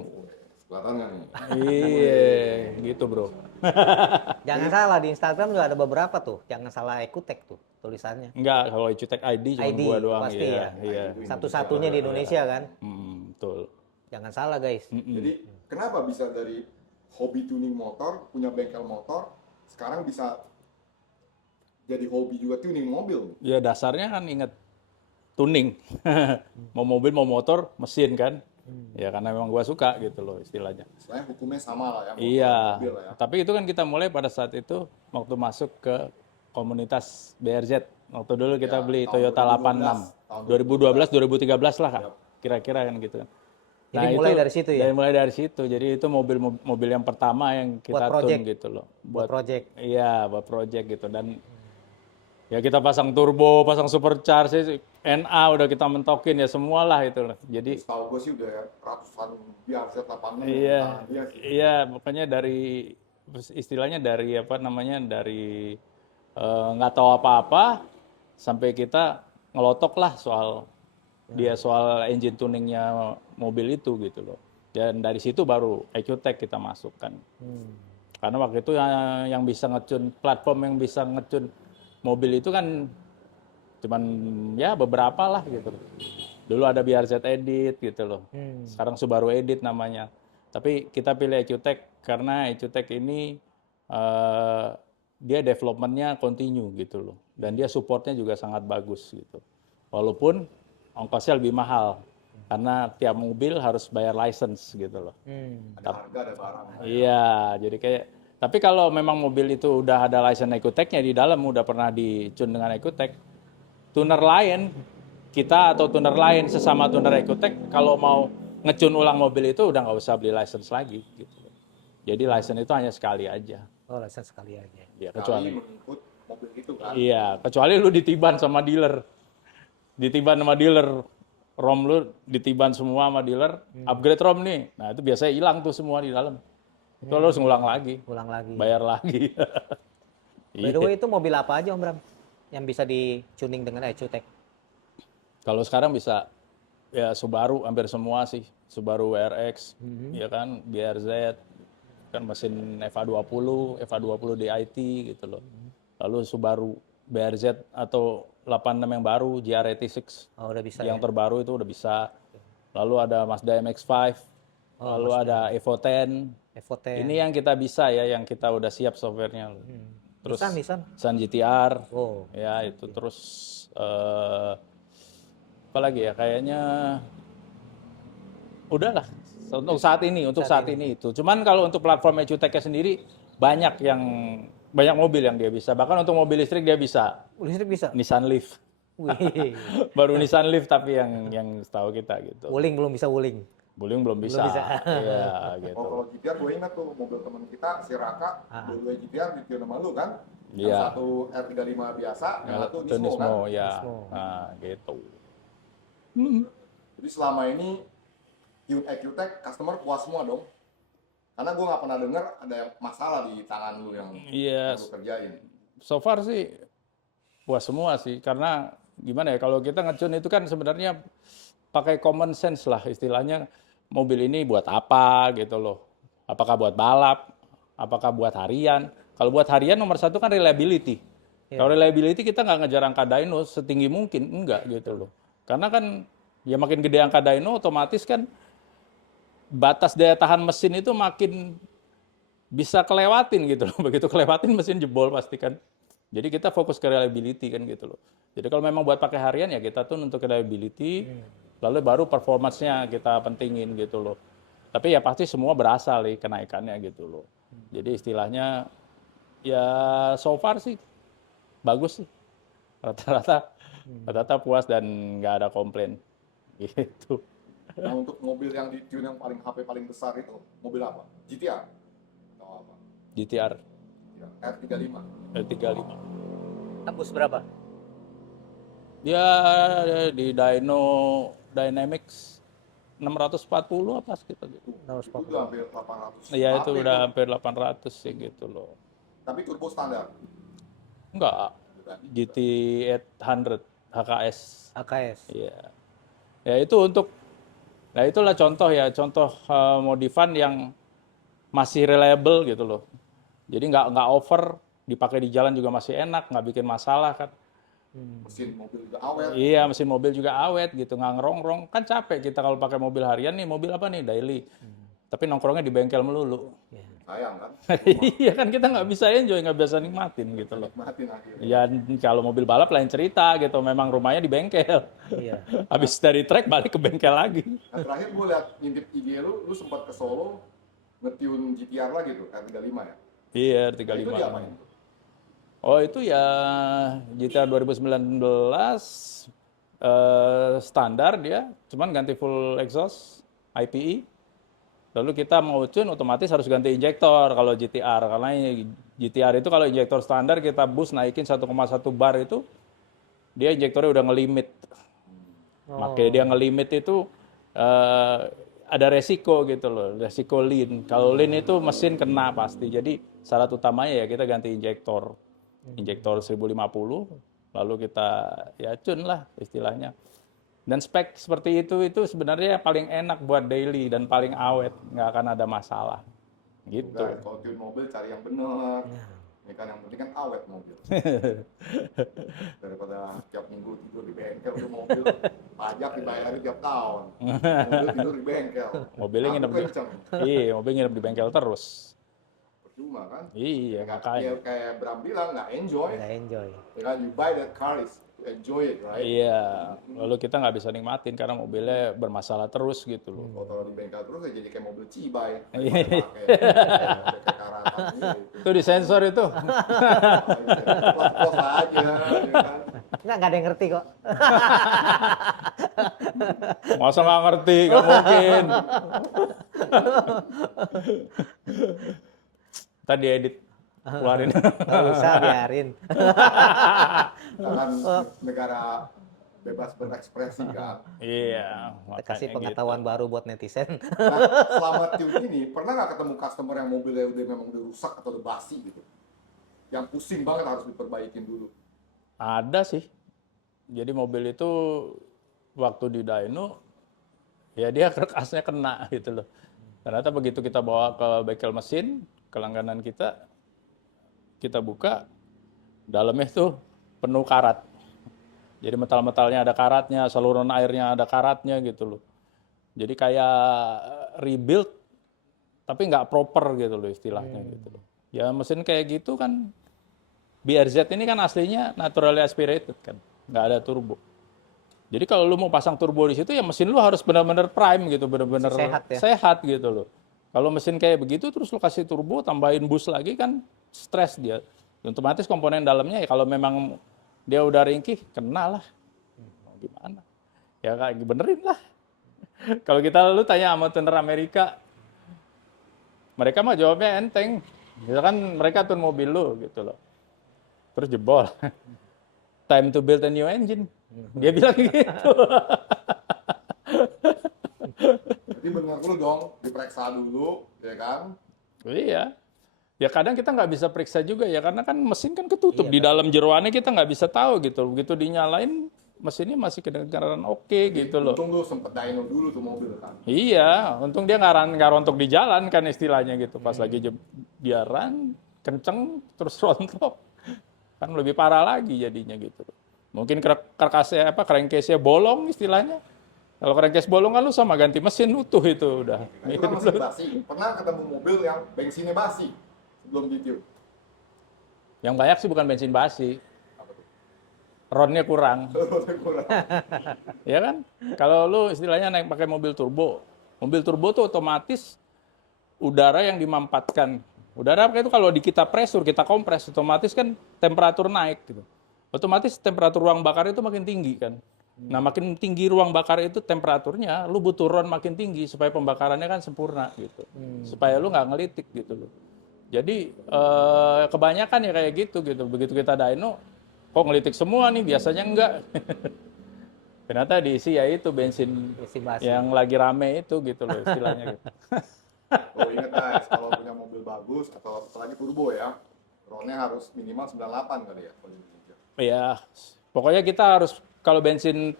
Kelihatan nggak nih? Iya, gitu, Bro. Jangan salah, di Instagram juga ada beberapa tuh. Jangan salah EcuTech tuh tulisannya. Enggak, kalau EcuTech ID cuma ID, gua doang. pasti Iya, ya. iya. Satu-satunya di Indonesia kan. Betul. Jangan salah guys. Jadi kenapa bisa dari hobi tuning motor, punya bengkel motor, sekarang bisa jadi hobi juga tuning mobil? Ya dasarnya kan inget tuning. Mau mobil, mau motor, mesin kan. Ya karena memang gua suka gitu loh istilahnya. Istilahnya hukumnya sama lah ya, motor Iya, mobil lah ya. tapi itu kan kita mulai pada saat itu waktu masuk ke komunitas BRZ. Waktu dulu kita Ya, beli tahun Toyota 86. 2012, 2013 lah kira-kira kan gitu kan. Jadi mulai dari situ ya? Mulai dari situ. Jadi itu mobil yang pertama yang kita Buat project. tune gitu loh. Buat project. Iya, buat project gitu. Dan ya kita pasang turbo, pasang supercharge, NA udah kita mentokin ya semualah itu lah. Jadi Setahu gue sih udah ratusan BRZ 86 iya, dia sih. iya, makanya dari istilahnya dari apa namanya dari nggak tahu apa-apa sampai kita ngelotok lah soal soal engine tuningnya mobil itu gitu loh. Dan dari situ baru EcuTech kita masukkan. Karena waktu itu yang bisa ngecun platform yang bisa ngecun mobil itu kan cuman ya beberapa lah gitu. Dulu ada BRZ Edit gitu loh. Sekarang Subaru Edit namanya. Tapi kita pilih EcuTech karena EcuTech ini dia developmentnya continue gitu loh. Dan dia supportnya juga sangat bagus gitu. Walaupun ongkosnya lebih mahal. Karena tiap mobil harus bayar license gitu loh. Ada harga, ada barang. Iya, jadi kayak tapi kalau memang mobil itu udah ada license EcuTech-nya di dalam udah pernah dicun dengan EcuTech, tuner lain kita atau tuner lain sesama tuner EcuTech kalau mau ngecun ulang mobil itu udah nggak usah beli license lagi gitu. Jadi license itu hanya sekali aja. Oh, license sekali aja. Ya, Kecuali kecuali mengikut mobil itu kan. iya, kecuali lu ditiban sama dealer. Ditiban sama dealer. ROM lu ditiban semua sama dealer, upgrade ROM nih. Nah, itu biasanya hilang tuh semua di dalam. Itu lu harus ngulang lagi. Ulang lagi. Bayar lagi. By the way, itu mobil apa aja Om Bram yang bisa di-tuning dengan EcuTech? Kalau sekarang bisa ya Subaru hampir semua sih. Subaru WRX, ya kan, BRZ, kan mesin FA20, FA20 DIT gitu loh. Lalu Subaru BRZ atau 86 yang baru, GR86. Oh, udah bisa Yang ya? terbaru itu udah bisa. Lalu ada Mazda MX-5, lalu ada Evo 10. Evo 10. Ini yang kita bisa ya, yang kita udah siap softwarenya. Terus Nissan. GTR, Oh. ya itu terus apa lagi ya? Kayaknya udahlah untuk saat ini itu. Cuman kalau untuk platform EcuTech sendiri banyak mobil yang dia bisa. Bahkan untuk mobil listrik dia bisa. Listrik bisa? Nissan Leaf. Wih. Baru Nissan Leaf tapi yang setahu kita gitu. Wuling belum bisa wuling. Bulling belum bisa. Belum bisa. Iya, gitu. Oh, kalau GTR gue ingat tuh mobil teman kita, si Raka, dua-duanya GTR di sama lu kan? Yang Iya. satu R35 biasa, yang satu Nismo kan? Nismo, ya. Nismo. Nah, gitu. Jadi selama ini EcuTech customer puas semua dong? Karena gue nggak pernah dengar ada masalah di tangan lu yang Iya, lu kerjain. so far sih puas semua sih. Karena gimana ya, kalau kita ngecun itu kan sebenarnya pakai common sense lah istilahnya. Mobil ini buat apa gitu loh. Apakah buat balap, apakah buat harian. Kalau buat harian nomor satu kan reliability. Kalau reliability kita nggak ngejar angka dyno setinggi mungkin, enggak gitu loh. Karena kan ya makin gede angka dyno otomatis kan batas daya tahan mesin itu makin bisa kelewatin gitu loh. Begitu kelewatin mesin jebol pasti kan. Jadi kita fokus ke reliability kan gitu loh. Jadi kalau memang buat pakai harian ya kita tune untuk reliability, lalu baru performance-nya kita pentingin gitu loh. Tapi ya pasti semua berasa nih kenaikannya gitu loh. Jadi istilahnya ya so far sih bagus sih. Rata-rata puas dan nggak ada komplain gitu. Nah, untuk mobil yang di tune yang paling HP paling besar itu mobil apa? GTR atau apa? GTR Ya, R35. L35 Tembus berapa? dia di Dyno Dynamics 640 apa sekitar gitu. Itu udah hampir 800. Iya itu HP udah hampir 800 sih gitu loh. Tapi turbo standar. Enggak, GT 800 HKS. AKS. Iya. Ya itu untuk, nah itulah contoh ya, contoh modifan yang masih reliable gitu loh. Jadi nggak over, dipakai di jalan juga masih enak, nggak bikin masalah kan. Mesin mobil juga awet. Iya, mesin mobil juga awet gitu, nggak ngerongrong. Kan capek kita kalau pakai mobil harian nih, mobil apa nih, daily. Tapi nongkrongnya di bengkel melulu. Sayang kan? Iya kan kita nggak bisa enjoy, nggak bisa nikmatin gitu loh. Nikmatin akhirnya. Ya kalau mobil balap lain cerita gitu, memang rumahnya di bengkel. Iya. Habis dari track balik ke bengkel lagi. Nah, terakhir gue liat ngintip IG lu sempat ke Solo nge-tune GTR lagi tuh, R35 ya? Iya, Nah, itu 35. diapain? Oh itu ya GTR 2019 standar dia, cuman ganti full exhaust IPE. Lalu kita mau tune otomatis harus ganti injektor kalau GTR, karena GTR itu kalau injektor standar kita boost naikin 1,1 bar itu dia injektornya udah ngelimit. Makanya dia ngelimit itu ada resiko gitu loh, resiko lean. Kalau lean itu mesin kena pasti. Jadi syarat utamanya ya kita ganti injektor 1050, lalu kita ya tune lah istilahnya. Dan spek seperti itu sebenarnya paling enak buat daily dan paling awet, nggak akan ada masalah. Gitu. Enggak, kalau tune mobil cari yang bener. Ini kan yang penting kan awet mobil. Daripada tiap minggu tidur di bengkel itu mobil, pajak dibayarin tiap tahun. Mobil tidur di bengkel. Mobilnya nginep di, kenceng. iya, mobil nginep di bengkel terus. Percuma kan? Iya, makanya. Kayak Bram bilang, nggak enjoy. Nggak enjoy. Ya kan, you buy that car is to enjoy it, right? Iya, lalu kita nggak bisa nikmatin karena mobilnya bermasalah terus gitu loh. Kalau taruh di bengkel terus ya jadi kayak mobil Cibai. Iya. Kayak karatan gitu. Itu disensor itu. Plus aja, ya kan? Nggak ada yang ngerti kok. Masa nggak ngerti, nggak mungkin. Tadi edit, keluarin. Nggak usah, biarin. Kita kan negara bebas berekspresi kan. Iya, Kita kasih makanya pengetahuan gitu. baru buat netizen. Nah, selama tune ini, pernah nggak ketemu customer yang mobilnya memang udah rusak atau udah basi gitu? Yang pusing banget harus diperbaikin dulu. Ada sih. Jadi mobil itu waktu di dyno, ya dia kerkasnya kena gitu loh. Ternyata begitu kita bawa ke bengkel mesin, ke langganan kita buka, dalamnya tuh penuh karat. Jadi metal-metalnya ada karatnya, saluran airnya ada karatnya gitu loh. Jadi kayak rebuild, tapi nggak proper gitu loh istilahnya gitu loh. Ya mesin kayak gitu kan, BRZ ini kan aslinya naturally aspirated kan, nggak ada turbo. Jadi kalau lu mau pasang turbo di situ ya mesin lu harus benar-benar prime gitu, benar-benar sehat gitu loh. Kalau mesin kayak begitu terus lu kasih turbo, tambahin boost lagi kan stres dia. Otomatis komponen dalamnya ya kalau memang dia udah ringkih, kena lah. Mau gimana? Ya kayak benerin lah. Kalau lu tanya sama tuner Amerika, mereka mah jawabnya enteng. Ya kan mereka tune mobil lu gitu loh. Terus jebol. Time to build a new engine. Dia bilang gitu. Jadi bener dulu dong, diperiksa dulu, ya kan? Iya. Ya kadang kita nggak bisa periksa juga ya, karena kan mesin kan ketutup. Di dalam jeroannya kita nggak bisa tahu gitu. Begitu dinyalain, mesinnya masih kedengaran oke gitu loh. Untung lu sempet dyno dulu tuh mobil kan? Iya, untung dia nggak rontok di jalan kan istilahnya gitu. Pas lagi dia run, kenceng, terus rontok. Kan lebih parah lagi jadinya gitu. Mungkin karkasnya crankcase-nya bolong istilahnya. Kalau crankcase bolong kan lu sama ganti mesin utuh itu udah. Nah, itu kan mesin basi. Pernah ketemu mobil yang bensinnya basi sebelum ditune? Yang banyak sih bukan bensin basi. Apa tuh? Ronnya kurang. Kurang. Ya kan? Kalau lu istilahnya naik pakai mobil turbo tuh otomatis udara yang dimampatkan. Udara itu kalau di kita pressure, kita kompres, otomatis kan temperatur naik gitu. otomatis temperatur ruang bakar itu makin tinggi kan. Nah, makin tinggi ruang bakar itu temperaturnya, lu butuh ron makin tinggi supaya pembakarannya kan sempurna gitu. Supaya lu nggak ngelitik gitu loh. Jadi kebanyakan ya kayak gitu. Begitu kita dyno, kok ngelitik semua nih, biasanya enggak. Ternyata diisi ya itu bensin Isi basi. yang lagi rame itu gitu loh istilahnya gitu. Oh, ingat guys, kalau punya mobil bagus atau apalagi turbo ya, ronnya harus minimal 98 kali ya. Ya, pokoknya kita harus kalau bensin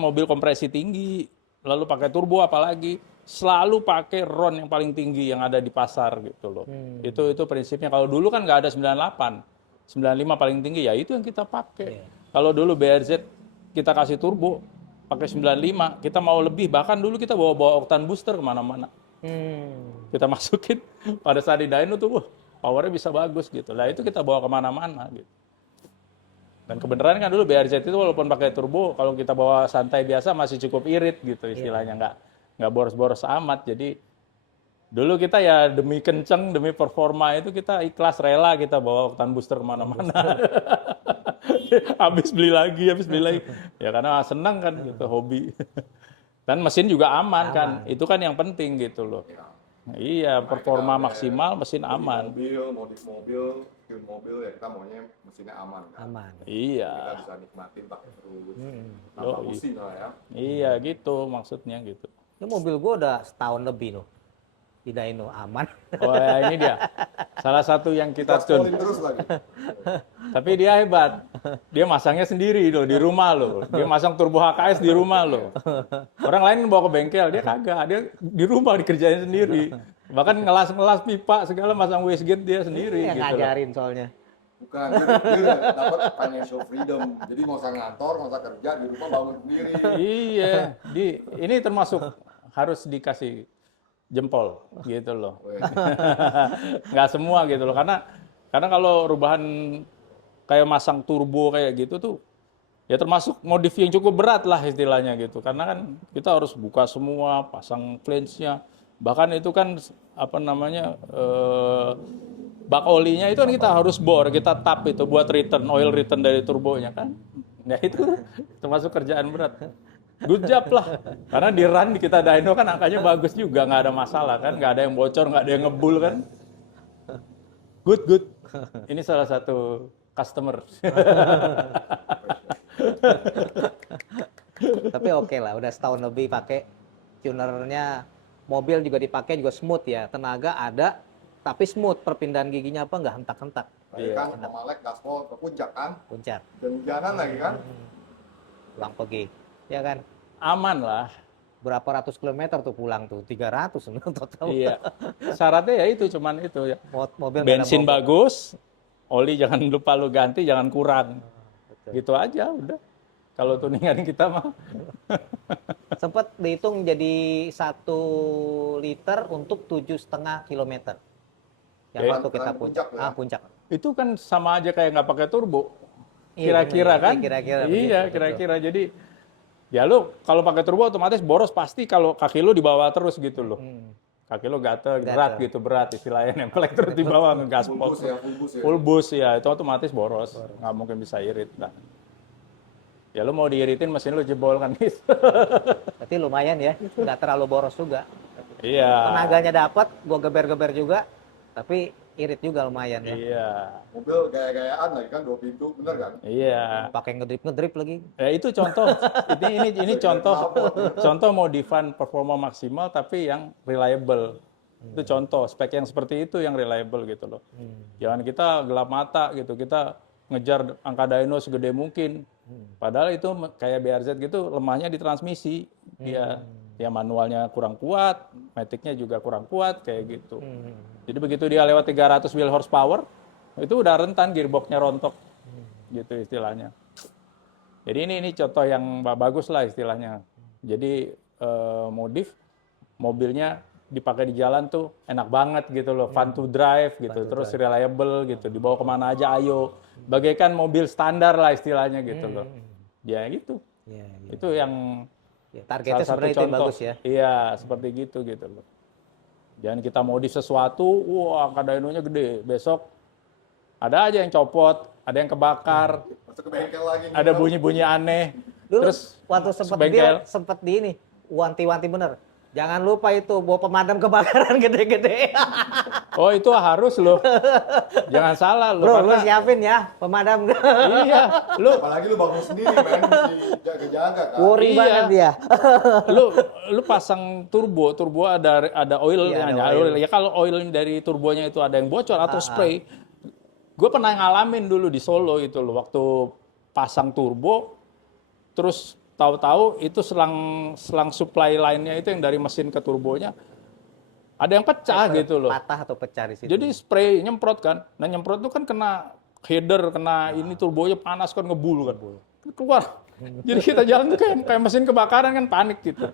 mobil kompresi tinggi, lalu pakai turbo apalagi, selalu pakai ron yang paling tinggi yang ada di pasar gitu loh. Itu prinsipnya. Kalau dulu kan nggak ada 98, 95 paling tinggi ya itu yang kita pakai. Kalau dulu BRZ kita kasih turbo pakai 95, kita mau lebih, bahkan dulu kita bawa oktan booster kemana-mana. Kita masukin pada saat di dyno tuh, powernya bisa bagus gitu. Nah itu kita bawa kemana-mana gitu. Dan kebenaran kan dulu BRZ itu walaupun pakai turbo, kalau kita bawa santai biasa masih cukup irit gitu istilahnya, nggak boros-boros amat. Jadi dulu kita ya demi kenceng, demi performa itu kita ikhlas rela kita bawa oktan booster kemana-mana. habis beli lagi. Ya karena senang kan gitu, hobi. Dan mesin juga aman kan, itu kan yang penting gitu loh. Iya, performa maksimal, mesin aman. Modif mobil, tune mobil ya kita maunya mesinnya aman kan. Iya. Kita bisa nikmatin pakai terus, tanpa pusing lah ya. Iya gitu maksudnya gitu. Ini mobil gue udah setahun lebih loh di dyno, aman. Oh ya, ini dia, salah satu yang kita tune. Terus lagi. Tapi dia hebat, dia masangnya sendiri loh di rumah loh. Dia masang turbo HKS di rumah loh. Orang lain bawa ke bengkel, dia kagak, dia di rumah dikerjain sendiri. Bahkan ngelas pipa segala, masang wastegate dia sendiri. Yang gitu ngajarin soalnya. Bukan, dia dapat financial freedom. Jadi nggak usah ngantor, nggak usah kerja, di rumah bangun sendiri. Iya, ini termasuk harus dikasih jempol gitu loh. Nggak semua gitu loh, karena kalau rubahan kayak masang turbo kayak gitu tuh ya termasuk modif yang cukup berat lah istilahnya gitu, karena kan kita harus buka semua, pasang flange-nya, bahkan itu kan bak olinya itu kan kita harus bor, kita tap itu buat oil return dari turbonya kan. Ya itu termasuk kerjaan berat. Good job lah, karena di run di kita dyno kan angkanya bagus juga, nggak ada masalah kan, nggak ada yang bocor, nggak ada yang ngebul kan. Good. Ini salah satu customer. Tapi oke lah, udah setahun lebih pakai, tunernya mobil juga dipakai juga smooth ya, tenaga ada, tapi smooth, perpindahan giginya apa nggak hentak-hentak. Tadi kan pemalek gaspol ke puncak kan, Puncak, dan jalan lagi kan. pulang pergi, ya kan? Aman lah. Berapa ratus kilometer tuh pulang tuh, 300 total. Iya. Syaratnya ya itu, cuman itu ya. Mobil nggak ada Bensin bobot. bagus, oli jangan lupa lu ganti, jangan kurang. Betul. Gitu aja udah. Kalau tuningan kita mah. Sempat dihitung jadi 1 liter untuk 7,5 kilometer. Yang Eh, waktu kita puncak ya? puncak. Itu kan sama aja kayak nggak pakai turbo. Iya, Kira-kira bener, kan? kira-kira Iya, begitu, kira-kira. Jadi ya lu kalau pakai turbo otomatis boros pasti kalau kaki lu di bawah terus gitu loh. Kaki lu gatel, berat gitu, berat istilahnya, nempel terus di bawah ngegaspol. Full bus ya. Full bus ya, itu otomatis boros. Nggak mungkin bisa irit. Nah. Ya lu mau diiritin mesin lu jebol kan gitu. Berarti lumayan ya, nggak terlalu boros juga. Iya. Tenaganya dapat, gua geber-geber juga, tapi irit juga lumayan ya. Iya. Mobil gaya-gayaan lagi kan, 2 pintu, bener kan? Iya. Pakai ngedrip lagi. Ya itu contoh. Ini contoh modifan performa maksimal tapi yang reliable. Itu contoh spek yang seperti itu yang reliable gitu loh. Jangan kita gelap mata gitu. Kita ngejar angka dyno segede mungkin. Padahal itu kayak BRZ gitu lemahnya di transmisi. Ya manualnya kurang kuat, maticnya juga kurang kuat kayak gitu. Jadi begitu dia lewat 300 wheel horsepower, itu udah rentan gearboxnya rontok. Gitu istilahnya. Jadi ini contoh yang bagus lah istilahnya. Jadi modif mobilnya dipakai di jalan tuh enak banget gitu loh, fun to drive gitu, terus reliable gitu, dibawa kemana aja ayo, bagaikan mobil standar lah istilahnya gitu loh. Ya gitu. Ya. Itu yang Ya, targetnya salah satu sebenarnya itu yang contoh. bagus ya. Iya, seperti gitu loh. Jangan kita modif sesuatu, wah angka dynonya gede, besok ada aja yang copot, ada yang kebakar, Masuk ke bengkel lagi. nih, ada Bro. bunyi-bunyi aneh. Dulu Terus waktu sempat sebengkel. dia sempat di ini wanti-wanti bener. Jangan lupa itu bawa pemadam kebakaran gede-gede. Oh itu harus loh. Jangan salah loh. Bro, lu karena- siapin ya pemadam. Iya, lu Apalagi lu bangun sendiri, men. Mesti jaga-jaga kan. Worry Iya. banget dia. lu pasang turbo ada oil, Iya, ada oil. oil. Ya kalau oil dari turbonya itu ada yang bocor atau spray, gue pernah ngalamin dulu di Solo itu loh, waktu pasang turbo, terus tahu-tahu itu selang supply line-nya itu yang dari mesin ke turbonya ada yang pecah gitu loh. Patah atau pecah di situ. Jadi spray nyemprot kan, nah nyemprot itu kan kena header, kena ini turbonya panas kan ngebul kan, keluar. Jadi kita jalan tuh kayak mesin kebakaran kan, panik gitu.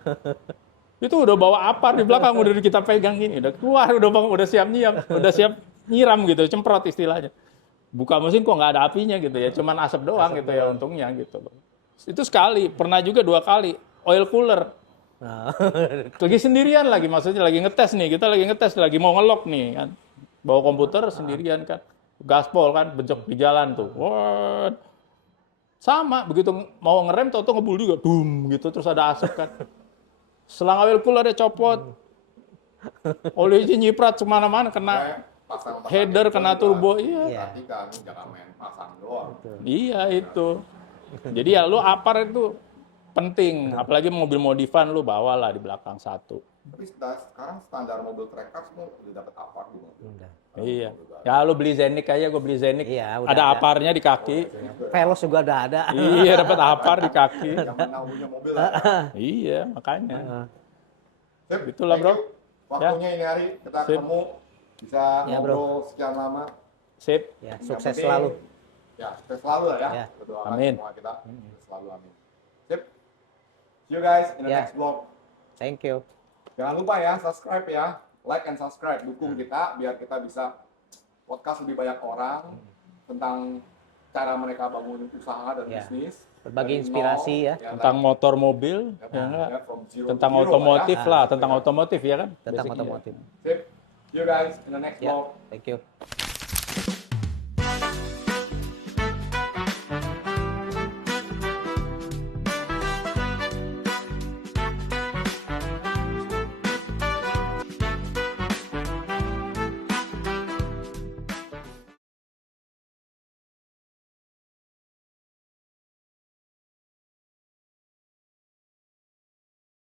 Itu udah bawa apar di belakang, udah kita pegang gini, udah keluar, udah siap nyiram gitu, cemprot istilahnya. Buka mesin kok nggak ada apinya gitu ya, cuman asap doang gitu ya untungnya gitu loh. Itu sekali, pernah juga 2 kali, oil cooler. Nah, Lagi sendirian lagi, maksudnya lagi ngetes nih, kita lagi ngetes, lagi mau ngelok nih kan. Bawa komputer sendirian kan, gaspol kan, bejok di jalan tuh. Wah, sama, begitu mau ngerem, tau-tau ngebul juga, dum gitu, terus ada asap kan. Selang oil coolernya copot, olinya nyiprat kemana-mana, kena Pasang header, kena turbo, Iya. iya. Perhatikan, jangan main pasang doang. Iya itu. Jadi ya lu apar itu penting, apalagi mobil modifan lu bawalah di belakang satu. Tapi sekarang standar mobil track car semua udah dapat apar di mobil. udah. Iya. Ya lu beli Zenik aja, gue beli Zenik. Iya, udah ada ada. aparnya di kaki. Velos juga udah ada. Iya, dapat apar di kaki. Zaman now punya mobil lah. Iya, makanya. Sip, Itulah, thank bro. you. Waktunya ini hari kita Sip. ketemu, bisa Ya, bro. ngobrol sekian lama. Sip. Ya, Yang sukses penting- selalu. Ya, sukses selalu lah ya. Ya. Kita doakan Amin. semua kita selalu amin. Sip. See you guys in the Ya. next vlog. Thank you. Jangan lupa ya, subscribe ya. Like and subscribe. Dukung kita biar kita bisa podcast lebih banyak orang tentang cara mereka bangun usaha dan Ya. bisnis. Berbagi Dari inspirasi nol, ya. Tentang motor mobil, tadi, ya enggak? ya, from zero Tentang to hero otomotif ya. lah, tentang otomotif ya kan? Tentang Basicnya. otomotif. Sip. See you guys in the next Ya, vlog. thank you.